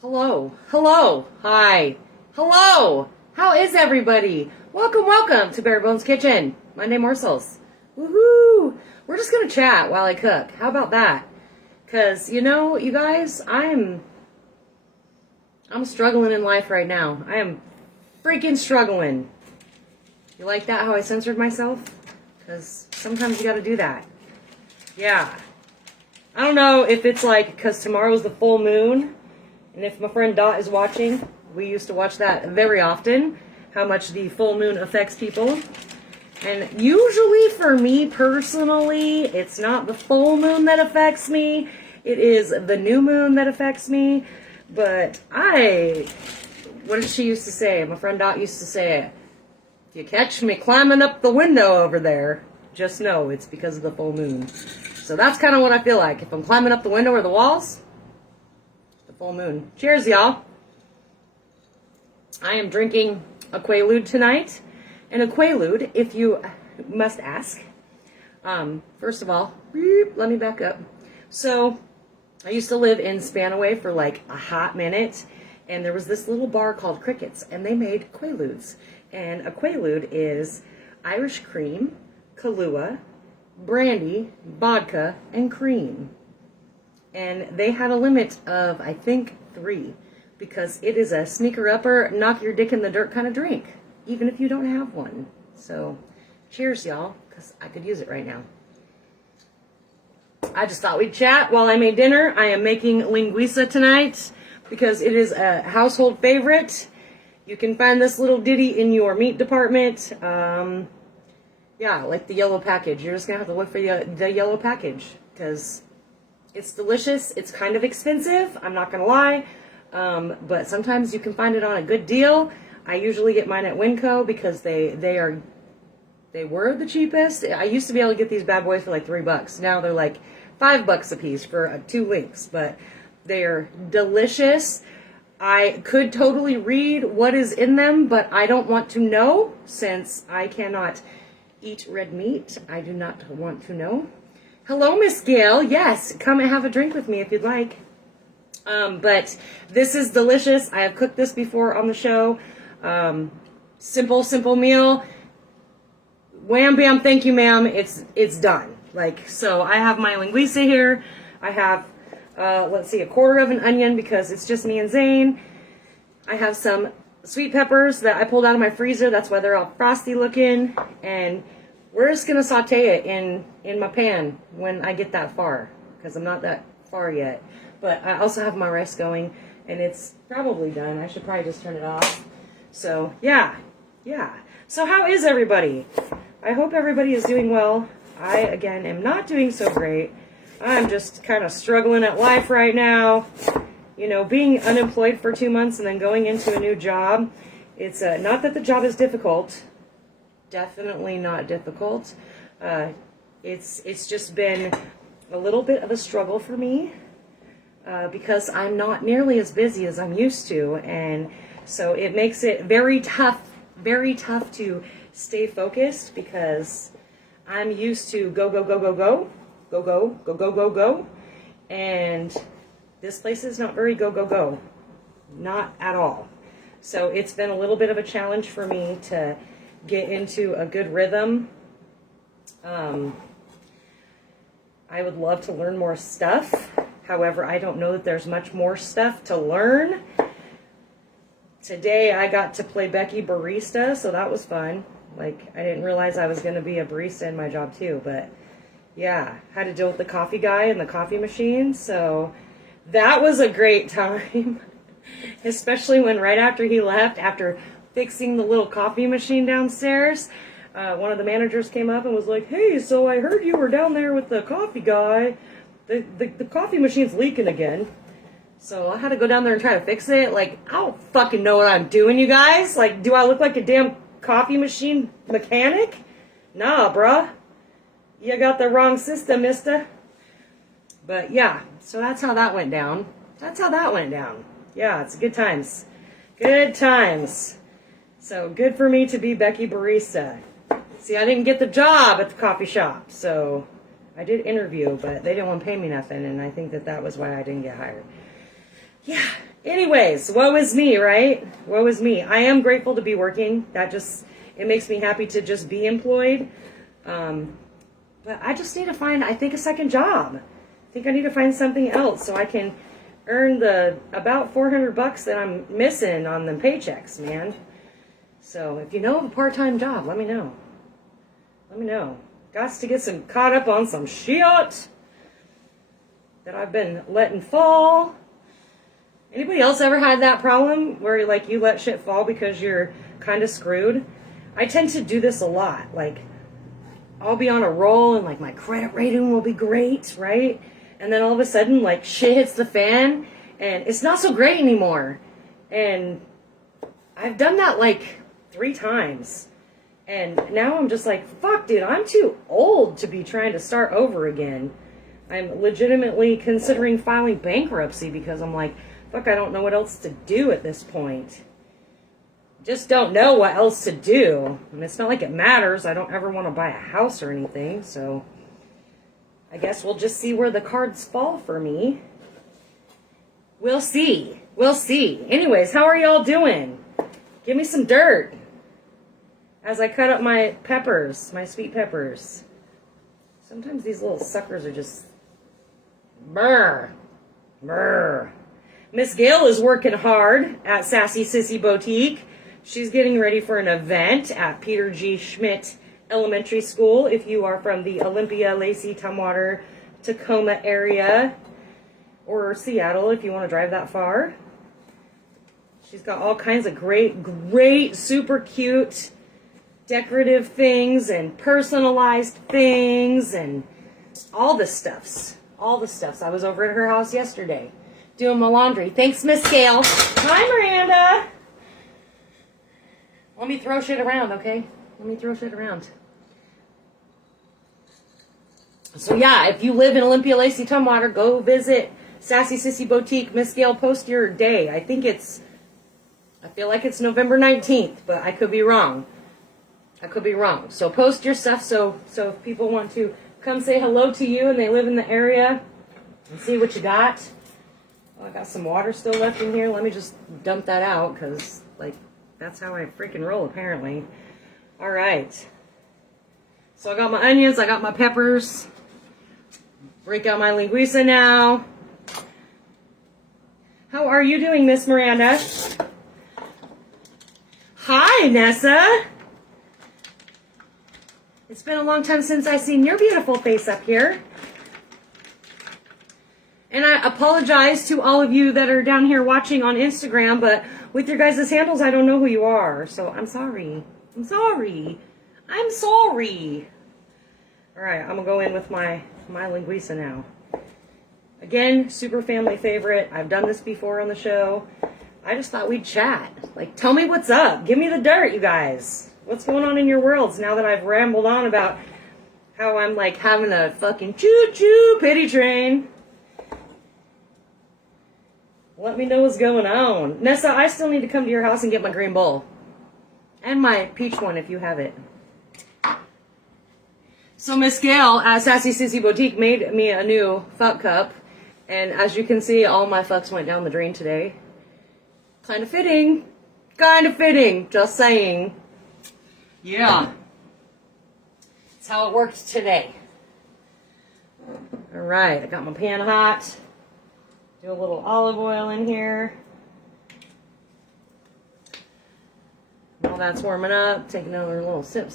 Hello, hello, hi, hello, how is everybody? Welcome to Bare Bones Kitchen. Monday morsels. Woohoo! We're just gonna chat while I cook. How about that? Cause you know, you guys, I'm struggling in life right now. I am freaking struggling. You like that, how I censored myself? Cause sometimes you gotta do that. Yeah. I don't know if it's like, cause tomorrow's the full moon, and if my friend Dot is watching, we used to watch that very often, how much the full moon affects people. And usually for me personally, it's not the full moon that affects me, it is the new moon that affects me. But what did she used to say? My friend Dot used to say, if you catch me climbing up the window over there, just know it's because of the full moon. So that's kind of what I feel like. If I'm climbing up the window or the walls, the full moon. Cheers, y'all. I am drinking a Quaalude tonight. And a Quaalude, if you must ask, first of all, let me back up. So I used to live in Spanaway for like a hot minute, and there was this little bar called Crickets, and they made Quaaludes. And a Quaalude is Irish cream, Kahlua, brandy, vodka, and cream. And they had a limit of, I think, 3, because it is a sneaker-upper, knock your dick in the dirt kind of drink, even if you don't have one. So, cheers, y'all, because I could use it right now. I just thought we'd chat while I made dinner. I am making linguiça tonight because it is a household favorite. You can find this little ditty in your meat department. Yeah, like the yellow package. You're just going to have to look for the yellow package because it's delicious. It's kind of expensive, I'm not going to lie. But sometimes you can find it on a good deal. I usually get mine at Winco because they were the cheapest. I used to be able to get these bad boys for like $3. Now they're like $5 a piece for 2 links, but they're delicious. I could totally read what is in them, but I don't want to know since I cannot eat red meat. I do not want to know. Hello, Miss Gail. Yes, come and have a drink with me if you'd like. But this is delicious. I have cooked this before on the show. Simple meal. Wham bam, thank you, ma'am. It's done. Like, so I have my linguiça here. I have, let's see, a quarter of an onion because it's just me and Zane. I have some sweet peppers that I pulled out of my freezer. That's why they're all frosty looking. And we're just going to saute it in my pan when I get that far, because I'm not that far yet. But I also have my rice going, and it's probably done. I should probably just turn it off. So, yeah. So how is everybody? I hope everybody is doing well. I, again, am not doing so great. I'm just kind of struggling at life right now. You know, being unemployed for 2 months and then going into a new job. It's not that the job is difficult. Definitely not difficult. It's just been a little bit of a struggle for me because I'm not nearly as busy as I'm used to, and so it makes it very tough to stay focused because I'm used to go, and this place is not very go, not at all. So it's been a little bit of a challenge for me to get into a good rhythm. I would love to learn more stuff. However, I don't know that there's much more stuff to learn. Today I got to play Becky Barista, so that was fun. Like, I didn't realize I was going to be a barista in my job too, but yeah, had to deal with the coffee guy and the coffee machine, so that was a great time. Especially when right after he left, after fixing the little coffee machine downstairs, one of the managers came up and was like, hey, so I heard you were down there with the coffee guy. The coffee machine's leaking again. So I had to go down there and try to fix it. Like, I don't fucking know what I'm doing, you guys. Like, do I look like a damn coffee machine mechanic? Nah, bruh. You got the wrong system, mister. But yeah, so that's how that went down. Yeah, it's good times. Good times. So good for me to be Becky Barista. See, I didn't get the job at the coffee shop, so I did interview, but they didn't want to pay me nothing, and I think that was why I didn't get hired. Yeah, Anyways, woe is me, right? Woe is me. I am grateful to be working. It makes me happy to just be employed. But I just need to find, I think, a second job. I think I need to find something else so I can earn the about $400 that I'm missing on the paychecks, man. So if you know of a part-time job, let me know. Let me know. Got to get caught up on some shit that I've been letting fall. Anybody else ever had that problem where like you let shit fall because you're kind of screwed? I tend to do this a lot. Like I'll be on a roll and like my credit rating will be great, right? And then all of a sudden like shit hits the fan and it's not so great anymore. And I've done that like 3 times. And now I'm just like, fuck, dude, I'm too old to be trying to start over again. I'm legitimately considering filing bankruptcy because I'm like, fuck, I don't know what else to do at this point. Just don't know what else to do. And it's not like it matters. I don't ever want to buy a house or anything. So I guess we'll just see where the cards fall for me. We'll see. We'll see. Anyways, how are y'all doing? Give me some dirt as I cut up my peppers, my sweet peppers. Sometimes these little suckers are just brr, brr. Miss Gail is working hard at Sassy Sissy Boutique. She's getting ready for an event at Peter G. Schmidt Elementary School. If you are from the Olympia, Lacey, Tumwater, Tacoma area, or Seattle if you want to drive that far. She's got all kinds of great, super cute decorative things and personalized things and all the stuffs. All the stuffs. I was over at her house yesterday doing my laundry. Thanks, Miss Gail. Hi, Miranda. Let me throw shit around, okay? Let me throw shit around. So yeah, if you live in Olympia, Lacey, Tumwater, go visit Sassy Sissy Boutique. Miss Gail, post your day. I feel like it's November 19th, but I could be wrong. I could be wrong. So post your stuff so if people want to come say hello to you and they live in the area and see what you got. Oh, I got some water still left in here. Let me just dump that out because, like, that's how I freaking roll, apparently. All right. So I got my onions. I got my peppers. Break out my linguiça now. How are you doing, Miss Miranda? Hi, Nessa. It's been a long time since I've seen your beautiful face up here. And I apologize to all of you that are down here watching on Instagram, but with your guys' handles, I don't know who you are. So I'm sorry. I'm sorry. I'm sorry. All right, I'm going to go in with my linguiça now. Again, super family favorite. I've done this before on the show. I just thought we'd chat. Like, tell me what's up. Give me the dirt, you guys. What's going on in your worlds now that I've rambled on about how I'm like having a fucking choo-choo pity train? Let me know what's going on. Nessa, I still need to come to your house and get my green bowl. And my peach one if you have it. So Miss Gail at Sassy Sissy Boutique made me a new fuck cup. And as you can see, all my fucks went down the drain today. Kind of fitting. Kind of fitting. Just saying. Yeah. That's how it worked today. Alright, I got my pan hot. Do a little olive oil in here. While that's warming up, take another little sip.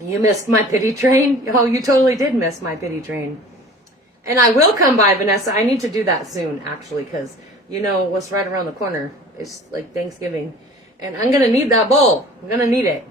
You missed my pity train? Oh, you totally did miss my pity train. And I will come by, Vanessa. I need to do that soon, actually, because you know what's right around the corner. It's like Thanksgiving. And I'm going to need that bowl. I'm going to need it.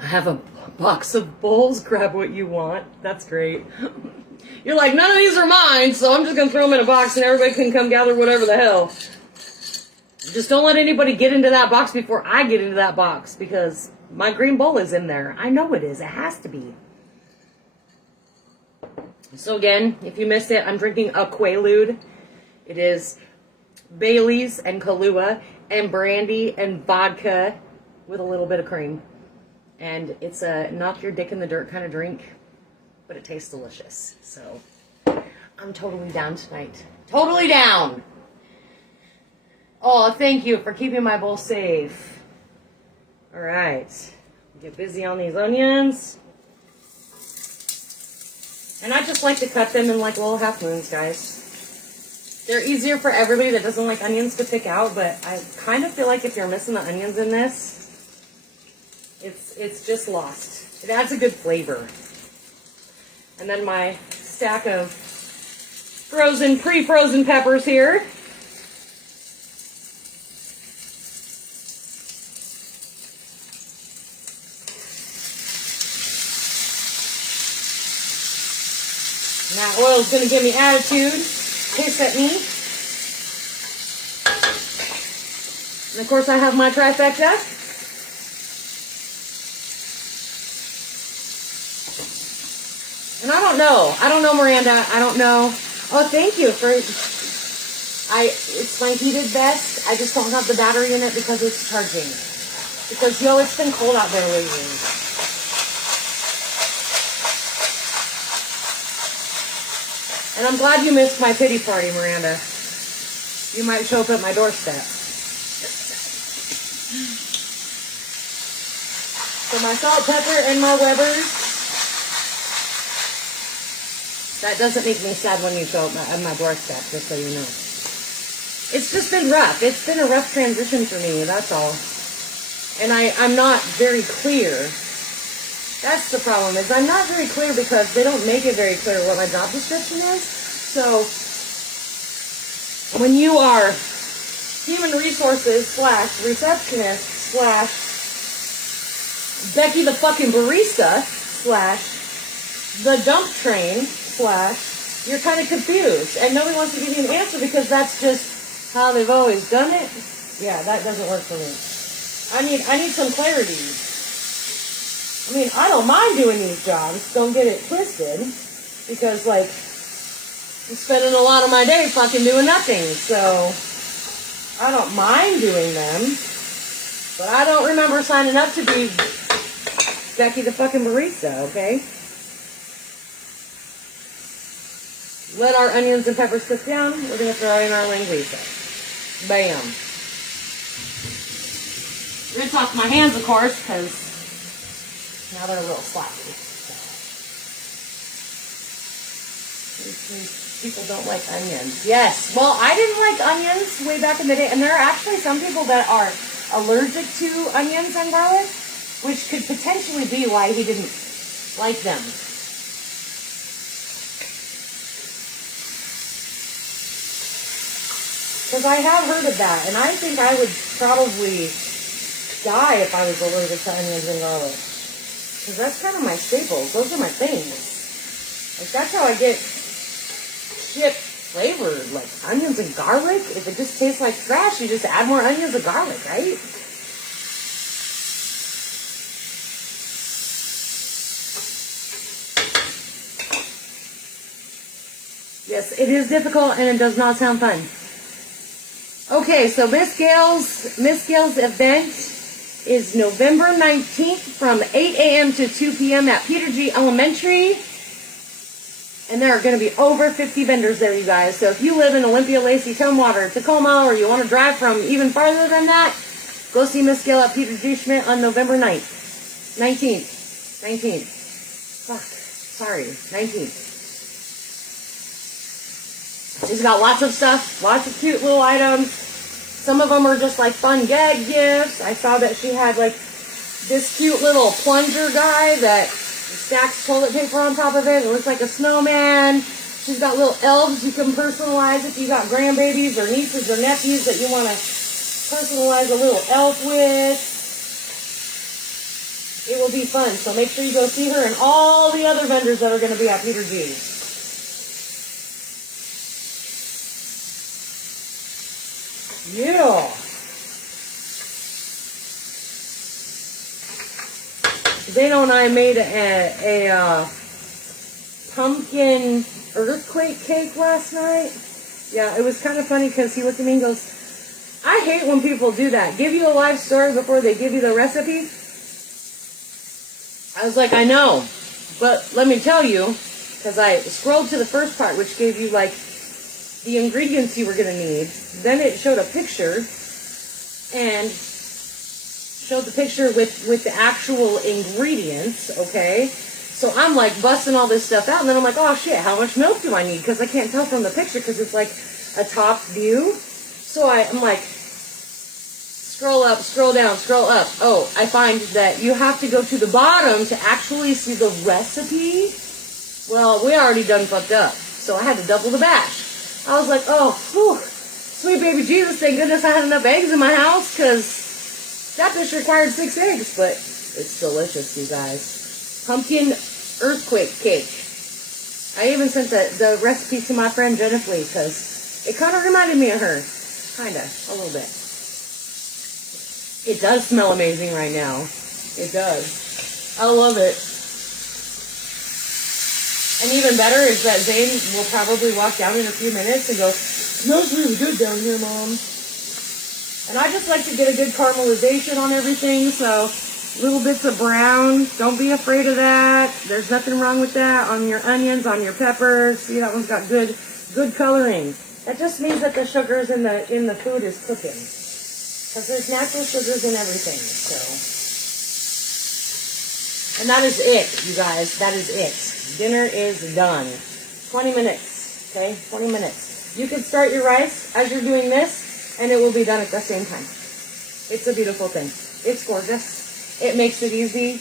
I have a box of bowls. Grab what you want. That's great. You're like, none of these are mine, so I'm just going to throw them in a box and everybody can come gather whatever the hell. Just don't let anybody get into that box before I get into that box, because my green bowl is in there. I know it is. It has to be. So again, if you missed it, I'm drinking a Quaalude. It is Bailey's and Kahlua and brandy and vodka with a little bit of cream. And it's a knock your dick in the dirt kind of drink, but it tastes delicious. So I'm totally down tonight. Totally down. Oh, thank you for keeping my bowl safe. All right. Get busy on these onions. And I just like to cut them in like little half moons, guys. They're easier for everybody that doesn't like onions to pick out, but I kind of feel like if you're missing the onions in this, it's just lost. It adds a good flavor. And then my stack of pre-frozen peppers here. And that oil's gonna give me attitude. Taste at me. And of course I have my trifecta. And I don't know, Miranda, I don't know. Oh, thank you for, it's my heated vest. I just don't have the battery in it because it's charging. Because, yo, it's been cold out there lately. And I'm glad you missed my pity party, Miranda. You might show up at my doorstep. So my salt, pepper, and my Weber's. That doesn't make me sad when you show up at my doorstep, just so you know. It's just been rough. It's been a rough transition for me, that's all. And I'm not very clear. That's the problem, is I'm not very clear because they don't make it very clear what my job description is. So, when you are human resources / receptionist / Becky the fucking barista / the dump train / you're kind of confused. And nobody wants to give you an answer because that's just how they've always done it. Yeah, that doesn't work for me. I need some clarity. I mean, I don't mind doing these jobs. Don't get it twisted. Because, like, I'm spending a lot of my day fucking doing nothing. So, I don't mind doing them. But I don't remember signing up to be Becky the fucking barista, okay? Let our onions and peppers cook down. We're going to throw in our linguiça. Bam. Rinse off my hands, of course, because now they're a little sloppy. People don't like onions. Yes. Well, I didn't like onions way back in the day. And there are actually some people that are allergic to onions and garlic, which could potentially be why he didn't like them. Because I have heard of that. And I think I would probably die if I was allergic to onions and garlic. Because that's kind of my staples. Those are my things. Like, that's how I get shit flavored. Like, onions and garlic. If it just tastes like trash, you just add more onions and garlic, right? Yes, it is difficult and it does not sound fun. Okay, so Miss Gail's event is November 19th from 8 a.m. to 2 p.m. at Peter G. Elementary. And there are going to be over 50 vendors there, you guys. So if you live in Olympia, Lacey, Tumwater, Tacoma, or you want to drive from even farther than that, go see Miss Gail at Peter G. Schmidt on November 9th. 19th. Fuck. Sorry. 19th. She's got lots of stuff, lots of cute little items. Some of them are just like fun gag gifts. I saw that she had like this cute little plunger guy that stacks toilet paper on top of it. It looks like a snowman. She's got little elves you can personalize if you got grandbabies or nieces or nephews that you want to personalize a little elf with. It will be fun. So make sure you go see her and all the other vendors that are going to be at Peter G. Yeah. Zeno and I made a pumpkin earthquake cake last night. Yeah, it was kind of funny because he looked at me and goes, I hate when people do that. Give you a live story before they give you the recipe. I was like, I know. But let me tell you, because because I scrolled to the first part, which gave you like the ingredients you were gonna need. Then it showed a picture and showed the picture with the actual ingredients, okay? So I'm like busting all this stuff out, and then I'm like, oh shit, how much milk do I need? Because I can't tell from the picture because it's like a top view. So I'm like, scroll up, scroll down, scroll up. Oh, I find that you have to go to the bottom to actually see the recipe. Well, we already done fucked up, so I had to double the batch. I was like, oh, whew, sweet baby Jesus, thank goodness I had enough eggs in my house, because that dish required 6 eggs, but it's delicious, you guys. Pumpkin earthquake cake. I even sent the recipe to my friend Jennifer, because it kind of reminded me of her. Kinda, a little bit. It does smell amazing right now. It does. I love it. And even better is that Zane will probably walk down in a few minutes and go, smells really good down here, Mom. And I just like to get a good caramelization on everything, so little bits of brown. Don't be afraid of that. There's nothing wrong with that. On your onions, on your peppers. See, that one's got good coloring. That just means that the sugars in the food is cooking. Because there's natural sugars in everything, so. And that is it, you guys. That is it. Dinner is done. 20 minutes, okay? 20 minutes. You can start your rice as you're doing this, and it will be done at the same time. It's a beautiful thing. It's gorgeous. It makes it easy.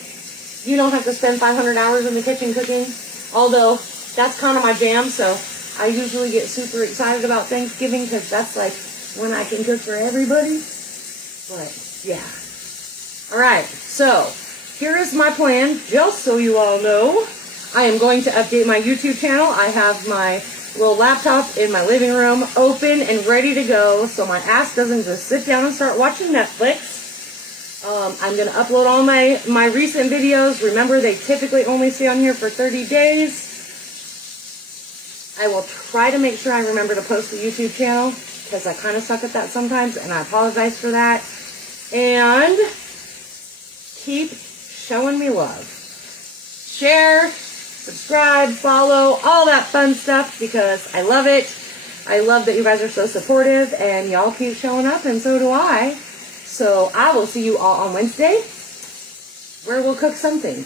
You don't have to spend 500 hours in the kitchen cooking, although that's kind of my jam, so I usually get super excited about Thanksgiving because that's like when I can cook for everybody. But, yeah. All right, so here is my plan, just so you all know. I am going to update my YouTube channel. I have my little laptop in my living room open and ready to go, so my ass doesn't just sit down and start watching Netflix. I'm going to upload all my recent videos. Remember, they typically only stay on here for 30 days. I will try to make sure I remember to post the YouTube channel, because I kind of suck at that sometimes, and I apologize for that. And keep showing me love. Share, subscribe, follow, all that fun stuff, because I love it. I love that you guys are so supportive, and y'all keep showing up, and so do I. So I will see you all on Wednesday, where we'll cook something.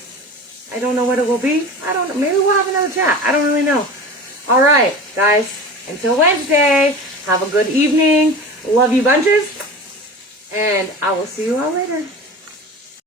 I don't know what it will be. I don't know. Maybe we'll have another chat. I don't really know. All right, guys. Until Wednesday, have a good evening. Love you bunches. And I will see you all later.